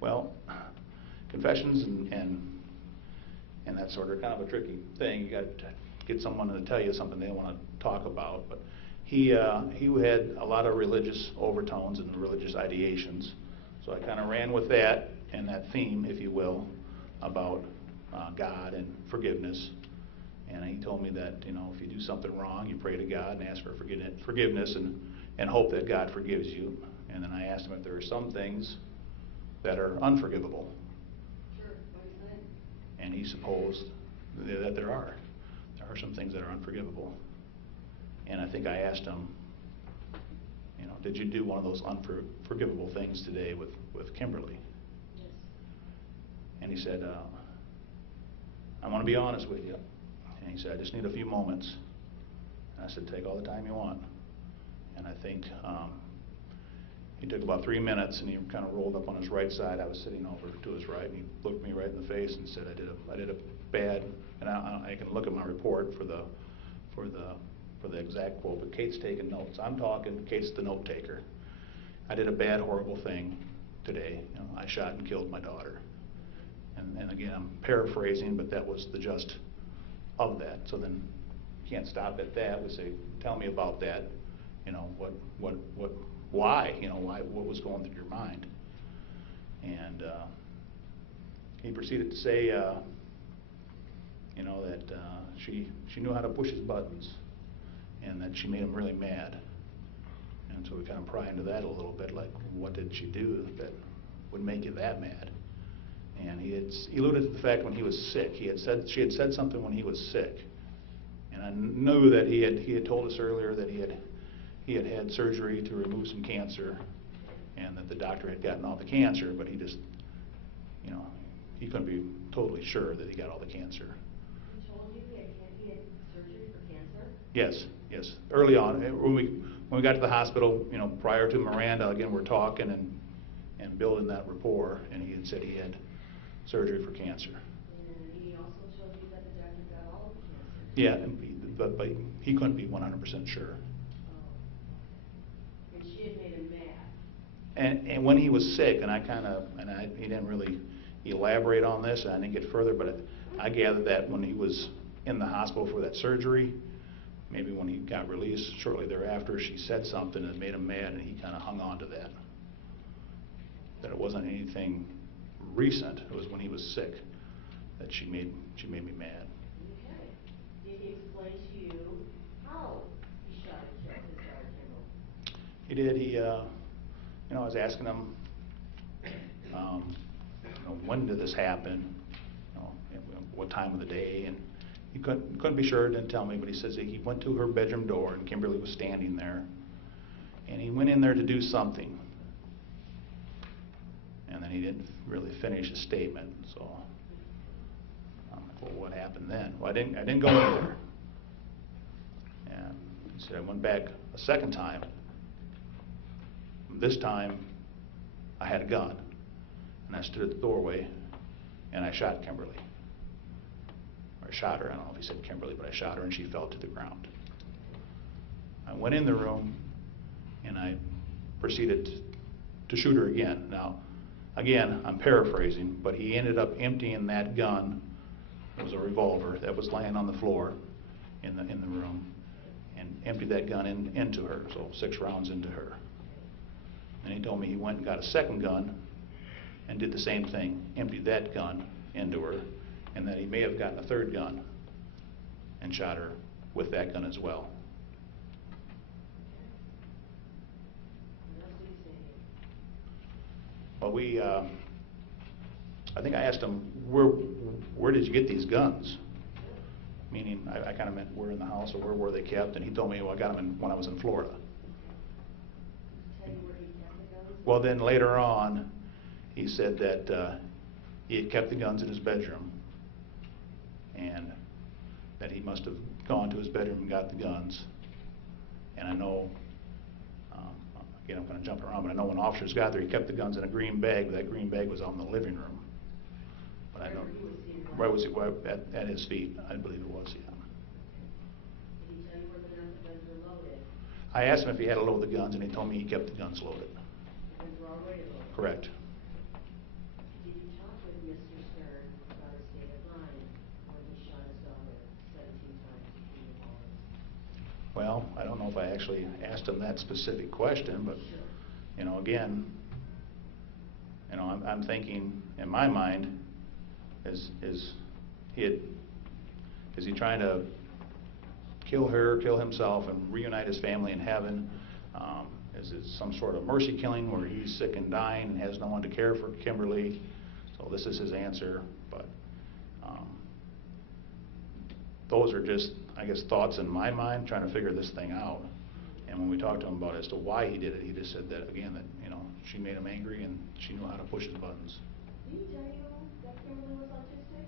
Well, confessions and that sort of kind of a tricky thing. You got to get someone to tell you something they want to talk about. But he had a lot of religious overtones and religious ideations. So I kind of ran with that and that theme, if you will, about God and forgiveness. And he told me that, you know, if you do something wrong, you pray to God and ask for forgiveness and hope that God forgives you. And then I asked him if there are some things that are unforgivable. Sure. What do you think? And he supposed that there are. There are some things that are unforgivable. And I think I asked him, you know, did you do one of those unforgivable things today with Kimberly? Yes. And he said, I want to be honest with you. And he said, I just need a few moments. And I said, take all the time you want. And I think he took about 3 minutes, and he kind of rolled up on his right side. I was sitting over to his right, and he looked me right in the face and said, I did a bad, and I can look at my report for the exact quote, but Kate's taking notes. I'm talking, Kate's the note taker. I did a bad, horrible thing today. You know, I shot and killed my daughter. And again, I'm paraphrasing, but that was the gist of that. So then you can't stop at that. We say, tell me about that. You know, why? You know, why? What was going through your mind? And he proceeded to say, you know, that she knew how to push his buttons, and that she made him really mad. And so we kind of pry into that a little bit, like, what did she do that would make you that mad? And he alluded to the fact when he was sick. She had said something when he was sick, and I knew that he had told us earlier that he had surgery to remove some cancer, and that the doctor had gotten all the cancer, but he just, you know, he couldn't be totally sure that he got all the cancer. He told you he had surgery for cancer? Yes, yes. Early on, when we got to the hospital, you know, prior to Miranda, again, we're talking and building that rapport, and he had said he had surgery for cancer. And he also told you that the doctor got all of the Yeah, cancer? but he couldn't be 100% sure. And she had made him mad. And when he was sick, he didn't really elaborate on this, and I didn't get further, but I gathered that when he was in the hospital for that surgery, maybe when he got released shortly thereafter, she said something that made him mad, and he kind of hung on to that. That it wasn't anything recent. It was when he was sick that she made me mad. Okay. Did he explain to you how he shot and killed his daughter, Kimberly? He did. He, you know, I was asking him, you know, when did this happen? You know, what time of the day? And he couldn't be sure. Didn't tell me, but he says he went to her bedroom door, and Kimberly was standing there, and he went in there to do something. And then he didn't really finish his statement, so I'm like, well, what happened then? Well, I didn't go in there. And he said, I went back a second time. This time, I had a gun, and I stood at the doorway, and I shot Kimberly. Or I shot her. I don't know if he said Kimberly, but I shot her, and she fell to the ground. I went in the room, and I proceeded to shoot her again. Now, again, I'm paraphrasing, but he ended up emptying that gun. It was a revolver that was laying on the floor in the room, and emptied that gun into her, so 6 rounds into her. And he told me he went and got a second gun and did the same thing, emptied that gun into her, and that he may have gotten a third gun and shot her with that gun as well. Well, I think I asked him, where did you get these guns? Meaning, I kind of meant where in the house, or where were they kept? And he told me, well, I got them when I was in Florida. Tell you where he kept the guns? Well, then later on, he said that he had kept the guns in his bedroom, and that he must have gone to his bedroom and got the guns. And I know, again, I'm going to jump around, but I know when officers got there, he kept the guns in a green bag, but that green bag was out in the living room. But I know, where was it? At his feet, I believe it was, yeah. Did he tell you whether or not the guns were loaded? I asked him if he had to load the guns, and he told me he kept the guns loaded. The guns were already loaded? Correct. actually asked him that specific question, but, you know, again, you know, I'm thinking, in my mind, is he trying to kill her, kill himself, and reunite his family in heaven? Is it some sort of mercy killing where he's sick and dying and has no one to care for Kimberly? So this is his answer, but those are just, I guess, thoughts in my mind trying to figure this thing out. And when we talked to him about as to why he did it, he just said that, again, that, you know, she made him angry and she knew how to push his buttons. Did he tell you that Kimberly was autistic?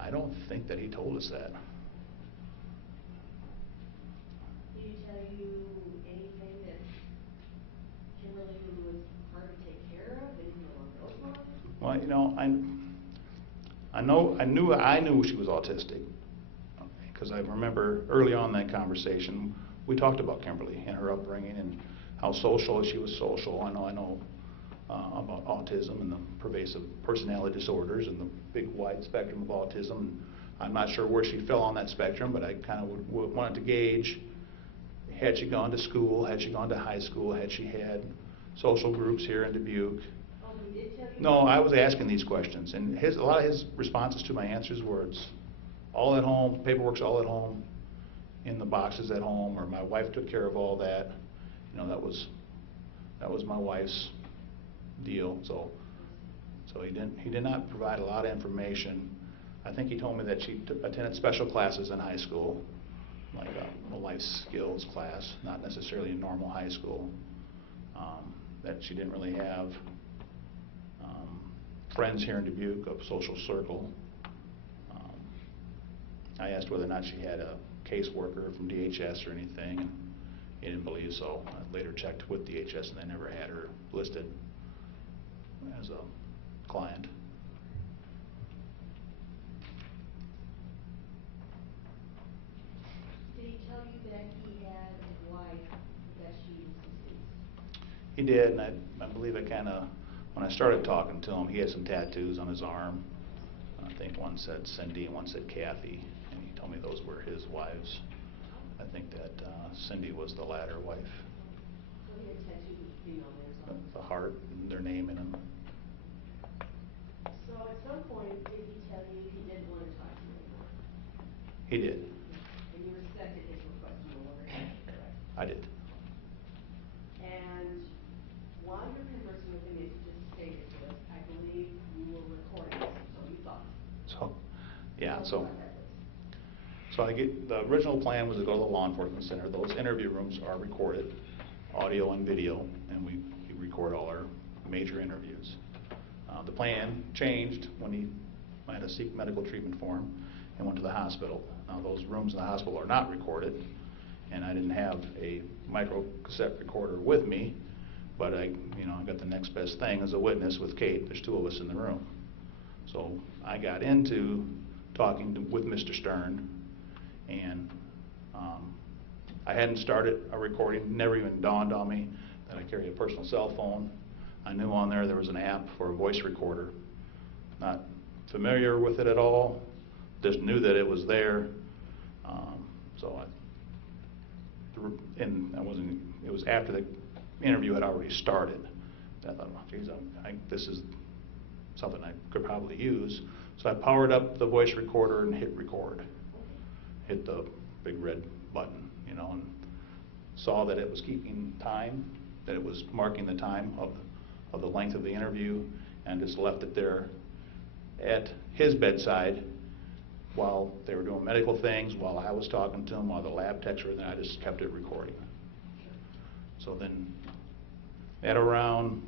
I don't think that he told us that. Did he tell you anything that Kimberly was hard to take care of, anything along those lines? Well, you know, I knew she was autistic, because I remember early on in that conversation, we talked about Kimberly and her upbringing and how social she was social. I know about autism and the pervasive personality disorders and the big wide spectrum of autism. I'm not sure where she fell on that spectrum, but I kind of wanted to gauge, had she gone to school, had she gone to high school, had she had social groups here in Dubuque. Oh, he did tell you? No, I was asking these questions, and a lot of his responses to my answers were, it's all at home, paperwork's all at home, in the boxes at home, or my wife took care of all that. You know, that was my wife's deal. So he did not provide a lot of information. I think he told me that she attended special classes in high school, like a life skills class, not necessarily a normal high school. That she didn't really have friends here in Dubuque of social circle. I asked whether or not she had a caseworker from DHS or anything, and he didn't believe so. I later checked with DHS, and they never had her listed as a client. Did he tell you that he had a wife that she was deceased? He did, and I believe when I started talking to him, he had some tattoos on his arm. I think one said Cindy and one said Kathy, and he told me those were his wives. I think that Cindy was the latter wife. So he had tattoos with female names on them? The heart and their name in them. So at some point, did he tell you he didn't want to talk to you anymore? He did. And you respected his request to no longer talk, correct? I did. And while you're conversing with him, as you just stated to us, I believe you were recording this, so you thought. So, yeah, Tell us so. about that, please. So the original plan was to go to the law enforcement center. Those interview rooms are recorded, audio and video, and we record all our major interviews. The plan changed when he had to seek medical treatment for him and went to the hospital. Now those rooms in the hospital are not recorded, and I didn't have a micro cassette recorder with me, but I got the next best thing as a witness with Kate. There's two of us in the room. So I got into talking with Mr. Stern, and I hadn't started a recording. Never even dawned on me that I carry a personal cell phone. I knew on there was an app for a voice recorder. Not familiar with it at all, just knew that it was there. It was after the interview had already started. I thought, well, geez, this is something I could probably use. So I powered up the voice recorder and hit record. Hit the big red button, and saw that it was keeping time, that it was marking the time of the length of the interview, and just left it there at his bedside while they were doing medical things, while I was talking to him, while the lab techs were there. I just kept it recording. So then at around,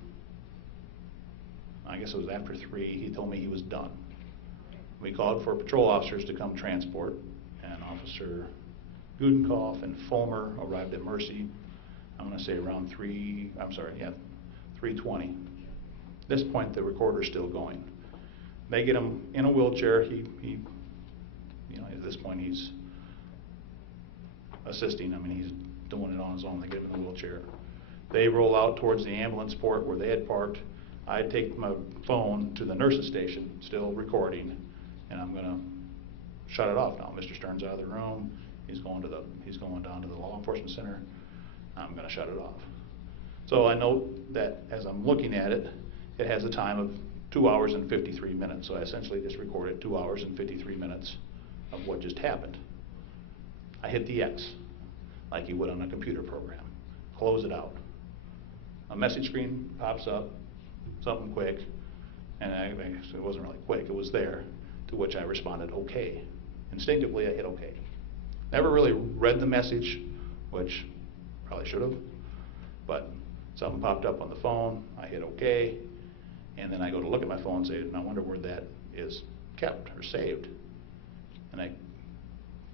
I guess it was after 3, he told me he was done. We called for patrol officers to come transport, and Officer Gudenkoff and Fulmer arrived at Mercy, I'm going to say around 3:20. At this point, the recorder's still going. They get him in a wheelchair. At this point, he's assisting. He's doing it on his own. They get him in the wheelchair. They roll out towards the ambulance port where they had parked. I take my phone to the nurse's station, still recording, and I'm going to shut it off now. Mr. Stern's out of the room. he's going down to the law enforcement center, I'm gonna shut it off. So I note that as I'm looking at it, it has a time of 2 hours and 53 minutes. So I essentially just recorded 2 hours and 53 minutes of what just happened. I hit the X, like you would on a computer program. Close it out. A message screen pops up, something quick, and it wasn't really quick, it was there, to which I responded, okay. Instinctively, I hit okay. Never really read the message, which probably should have, but something popped up on the phone, I hit okay, and then I go to look at my phone and say, and I wonder where that is kept or saved. And I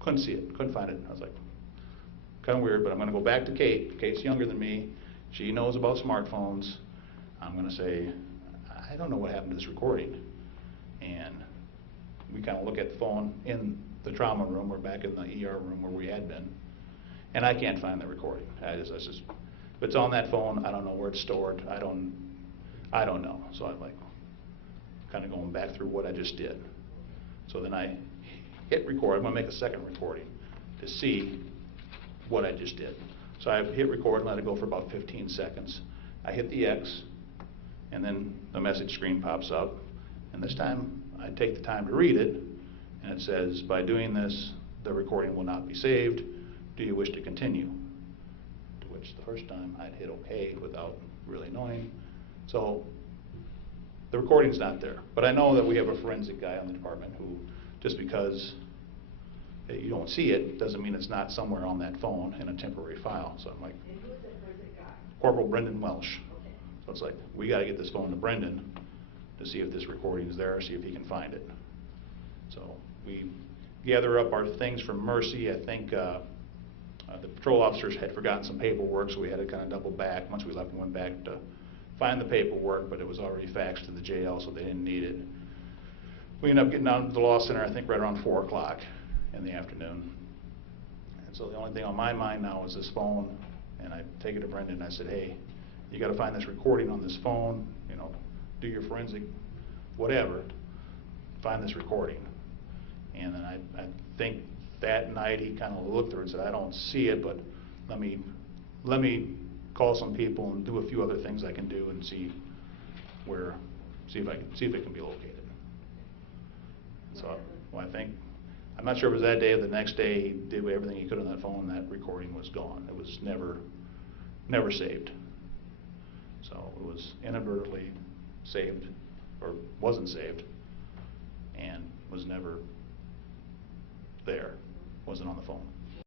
couldn't see it, couldn't find it. I was like, kind of weird, but I'm going to go back to Kate. Kate's younger than me. She knows about smartphones. I'm going to say, I don't know what happened to this recording. And we kind of look at the phone in the trauma room or back in the ER room where we had been. And I can't find the recording. If it's on that phone, I don't know where it's stored. I don't know. So I'm like kind of going back through what I just did. So then I hit record. I'm going to make a second recording to see what I just did. So I hit record and let it go for about 15 seconds. I hit the X, and then the message screen pops up. And this time, I take the time to read it, and it says, by doing this, the recording will not be saved. Do you wish to continue? To which the first time I'd hit OK without really knowing. So the recording's not there. But I know that we have a forensic guy on the department who, just because you don't see it, doesn't mean it's not somewhere on that phone in a temporary file. So I'm like, And who is the forensic guy? Corporal Brendan Welsh. Okay. So it's like, we got to get this phone to Brendan to see if this recording is there, see if he can find it. So we gather up our things from Mercy. I think the patrol officers had forgotten some paperwork, so we had to kind of double back. Once we left, we went back to find the paperwork, but it was already faxed to the jail, so they didn't need it. We ended up getting down to the law center, I think right around 4 o'clock in the afternoon. And so the only thing on my mind now is this phone, and I take it to Brendan and I said, hey, you got to find this recording on this phone, you know, do your forensic whatever, find this recording. And then I think that night he kind of looked through it and said, I don't see it, but let me call some people and do a few other things I can do and see if it can be located. So well, I'm not sure if it was that day or the next day, he did everything he could on that phone, and that recording was gone. It was never saved. So it was inadvertently saved, or wasn't saved, and was never there, wasn't on the phone.